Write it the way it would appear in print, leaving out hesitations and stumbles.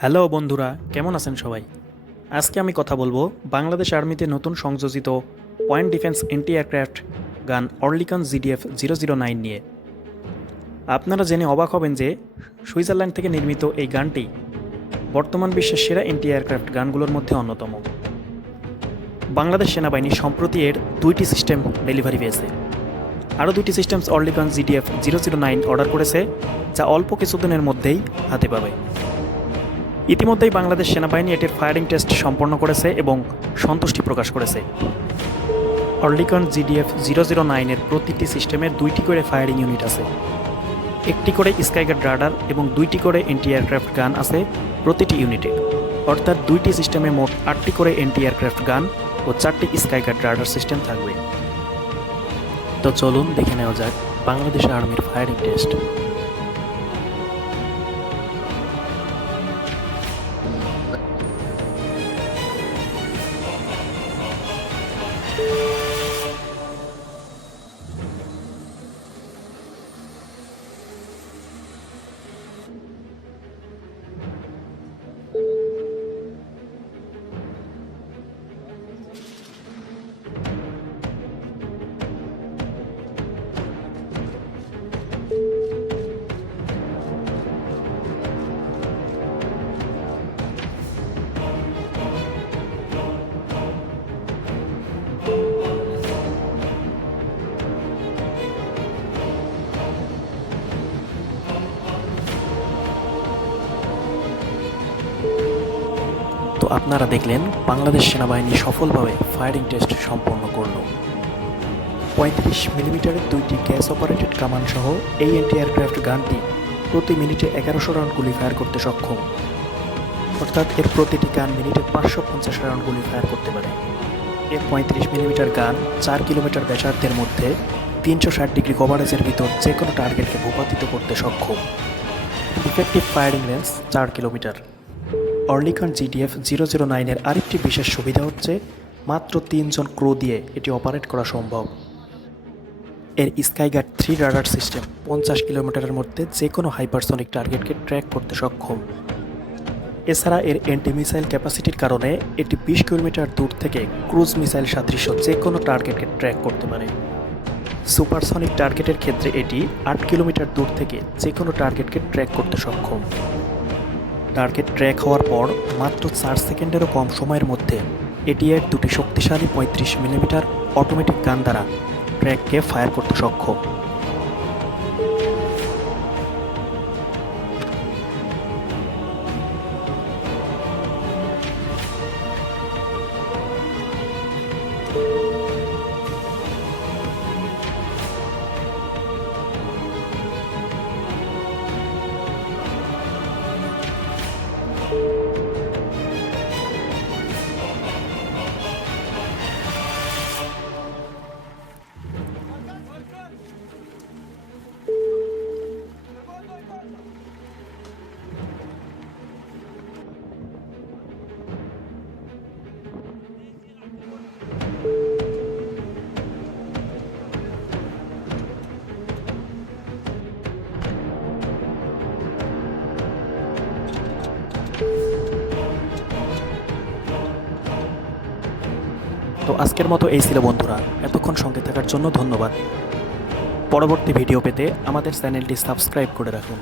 Hello বন্ধুরা, কেমন আছেন সবাই? আজকে আমি কথা বলবো বাংলাদেশ আর্মিতে নতুন সংযোজিত পয়েন্ট ডিফেন্স এন্টি এয়ারক্রাফট গান অর্লিকন GDF-009 নিয়ে। আপনারা জেনে অবাক হবেন যে সুইজারল্যান্ড থেকে নির্মিত এই গানটি বর্তমান বিশ্বের সেরা এন্টি এয়ারক্রাফট গানগুলোর মধ্যে অন্যতম। বাংলাদেশ সেনাবাহিনী সম্প্রতি এর 2টি সিস্টেম ডেলিভারি পেয়েছে। আরও 2টি সিস্টেমস অর্লিকন GDF-009 অর্ডার করেছে, যা অল্প কিছুদিনের মধ্যেই হাতে পাবে। ইতিমধ্যেই বাংলাদেশ সেনাবাহিনী এটির ফায়ারিং টেস্ট সম্পন্ন করেছে এবং সন্তুষ্টি প্রকাশ করেছে। অর্লিকন GDF-009 এর প্রতিটি সিস্টেমের 2টি করে ফায়ারিং ইউনিট আছে, 1টি করে স্কাইগার্ড রাডার এবং 2টি করে এন্টি এয়ারক্রাফট গান আছে প্রতিটি ইউনিটে। অর্থাৎ 2টি সিস্টেমে মোট 8টি করে এন্টি এয়ারক্রাফট গান ও 4টি স্কাইগার্ড রাডার সিস্টেম থাকবে। তো চলুন দেখে নেওয়া যাক বাংলাদেশ আর্মির ফায়ারিং টেস্ট। তো আপনারা দেখলেন বাংলাদেশ সেনাবাহিনী সফলভাবে ফায়ারিং টেস্ট সম্পন্ন করল। 35 মিলিমিটারের 2টি গ্যাস অপারেটেড কামান সহ এই এন্টি এয়ারক্রাফট গানটি প্রতি মিনিটে 1100 রাউন্ড গুলি ফায়ার করতে সক্ষম। অর্থাৎ এর প্রতিটি গান মিনিটে 550 রাউন্ড গুলি ফায়ার করতে পারে। এর 35 মিলিমিটার গান 4 কিলোমিটার ব্যাসার্ধের মধ্যে 360 ডিগ্রি কভারেজের ভিতর যে কোনো টার্গেটকে ভূপাতিত করতে সক্ষম। Effective firing range 4 kilometre. Oerlikon GDF-009 এর আরেকটি বিশেষ সুবিধা হচ্ছে মাত্র 3 জন ক্রু দিয়ে এটি অপারেট করা সম্ভব। এর স্কাইগার্ড 3 রাডার সিস্টেম 50 কিলোমিটারের মধ্যে যে কোনো হাইপারসনিক টার্গেটকে ট্র্যাক করতে সক্ষম। এছাড়া এর অ্যান্টি মিসাইল ক্যাপাসিটির কারণে এটি 20 কিলোমিটার দূর থেকে ক্রুজ মিসাইল সাদৃশ্য যে কোনো টার্গেটকে ট্র্যাক করতে পারে। সুপারসনিক টার্গেটের ক্ষেত্রে এটি 8 কিলোমিটার দূর থেকে যে কোনো টার্গেটকে ট্র্যাক করতে সক্ষম। টার্গেট ট্র্যাক হওয়ার পর মাত্র 4 সেকেন্ডেরও কম সময়ের মধ্যে এটি এর 2টি শক্তিশালী 35 মিলিমিটার অটোমেটিক গান দ্বারা ট্র্যাককে ফায়ার করতে সক্ষম। তো আজকের মতো এই ছিল বন্ধুরা, এতক্ষণ সঙ্গে থাকার জন্য ধন্যবাদ। পরবর্তী ভিডিও পেতে আমাদের চ্যানেলটি সাবস্ক্রাইব করে রাখুন।